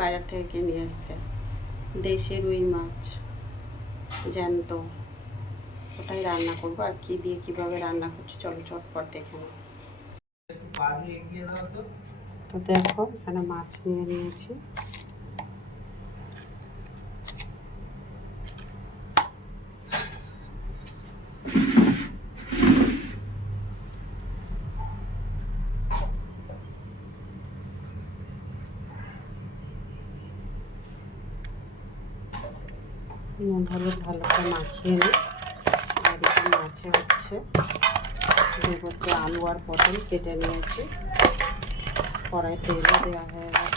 বাজার থেকে কিনে এসছে দেশি রুই মাছ জ্যান্ত, ওটাই রান্না করবো। আর কি দিয়ে কিভাবে রান্না করছি চলো চটপট দেখে নাও। তো দেখো এখানে মাছ নিয়ে নিয়েছি, নুন হলুদ ভালো করে মাখিয়ে নিই। আর এখানে মাছে হচ্ছে দেবতে আলু আর পটল কেটে নিয়েছি, কড়াই তেলও দেওয়া হয়ে গেছে।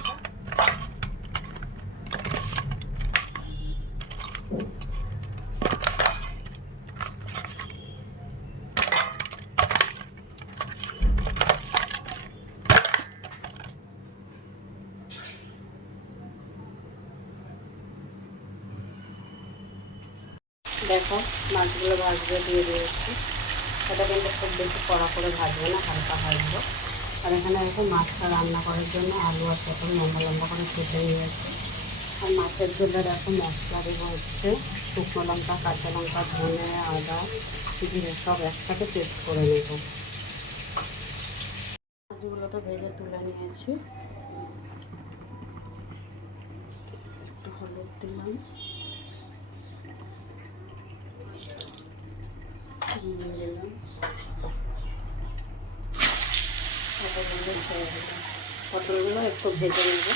দেখো মাছগুলো ভাজতে দিয়ে দিয়েছি, এটা কিন্তু খুব বেশি কড়া করে ভাজবো না, হালকা ভাজবো। আর এখানে দেখো মাছটা রান্না করার জন্য আলু আর পটল লম্বা লম্বা করে কেটে নিয়েছি। আর মাছের ঝোলে দেখো মশলা দেবো হচ্ছে শুকনো লঙ্কা, কাঁচা লঙ্কা, ধনে, আদা, জিরে সব একসাথে পেস্ট করে নেব। মাছগুলো তো ভেজে তুলে নিয়েছি, একটু হলুদ দিলাম, দিলাম পটলগুলো একটু ভেজে নেব।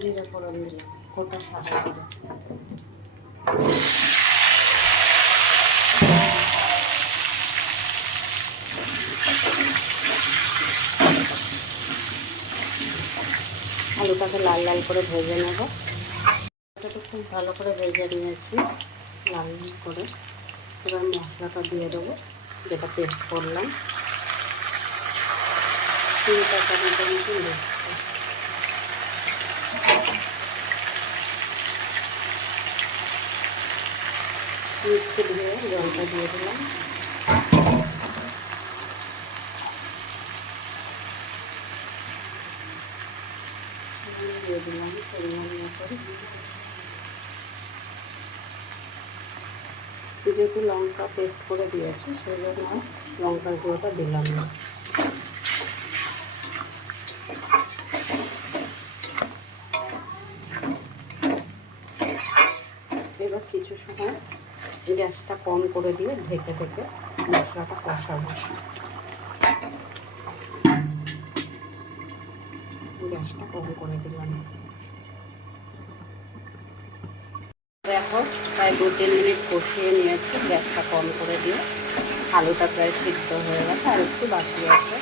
জিরে ফোড়ন দিলাম, গোটা সাদা জিরে। আলুটাকে লাল লাল করে ভেজে নেব। আলুটাকে খুব ভালো করে ভেজে নিয়েছি লাল করে। এবার মশলাটা দিয়ে দেবো যেটা পেস্ট করলাম, 3টা চামচের মতো দিচ্ছি। মিষ্টি দিয়ে জলটা দিয়ে দিলাম, দিয়ে দিলাম পরিমাণ মতো। যেহেতু লঙ্কা পেস্ট করে দিয়েছি সেই জন্য লঙ্কার গুঁড়োটা দিলাম না। এবার কিছু সময় গ্যাসটা কম করে দিয়ে ঢেকে ঢেকে মশলাটা কষাবো। গ্যাসটা কম করে দিলাম। দেখো প্রায় 2-3 মিনিট কষিয়ে নিয়েছি গ্যাসটা কম করে দিয়ে। আলুটা প্রায় সিদ্ধ হয়ে গেছে, আর একটু বাকি আছে।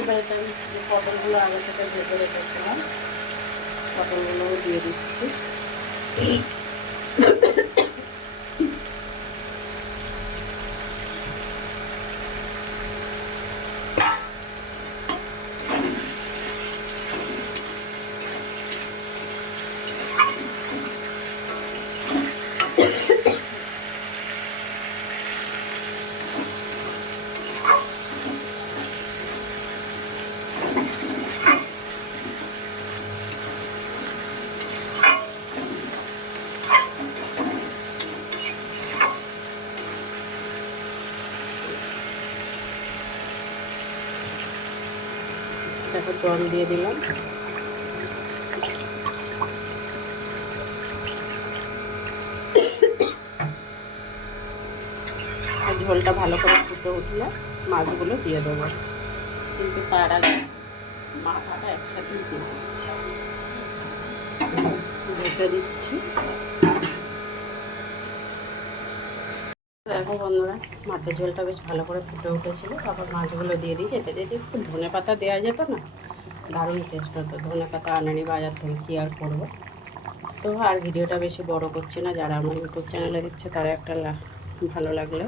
এবার এটা যে পটলগুলো আগে থেকে ভেজে রেখেছিলাম পটলগুলোও দিয়ে দিচ্ছি। দেখো জল দিয়ে দিলাম। ঝোলটা ভালো করে ফুটে উঠলে মাছগুলো দিয়ে দেবো, কিন্তু তার আগে মাথাটা একসাথে দিয়ে ঢেকে দিচ্ছি। দেখো বন্ধুরা, মাছের ঝোলটা বেশ ভালো করে ফুটে উঠেছিল, তারপর মাছগুলো দিয়ে দিই। যেতে যদি একটু ধনে পাতা দেওয়া যেত না, দারুণ টেস্ট হতো। ধনে পাতা আনানি বাজার থেকে, কী আর করবো। তো আর ভিডিওটা বেশি বড় করছি না। যারা আমার ইউটিউব চ্যানেলে দিচ্ছে তারা একটা ভালো লাগলে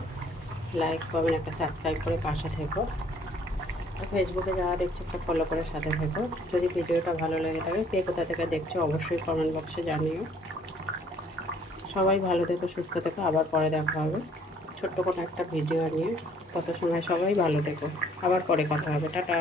লাইক কমেন্ট, একটা সাবস্ক্রাইব করে পাশে থেকো। আর ফেসবুকে যারা দেখছে একটা ফলো করে সাথে থেকো। যদি ভিডিওটা ভালো লেগে থাকে, কে কোথা থেকে দেখছো অবশ্যই কমেন্ট বক্সে জানিও। সবাই ভালো থেকো, সুস্থ থেকো, আবার পরে দেখা হবে ছোট্ট কোনো একটা ভিডিও নিয়ে। তত সময় সবাই ভালো থেকো, আবার পরে কথা হবে। টাটা।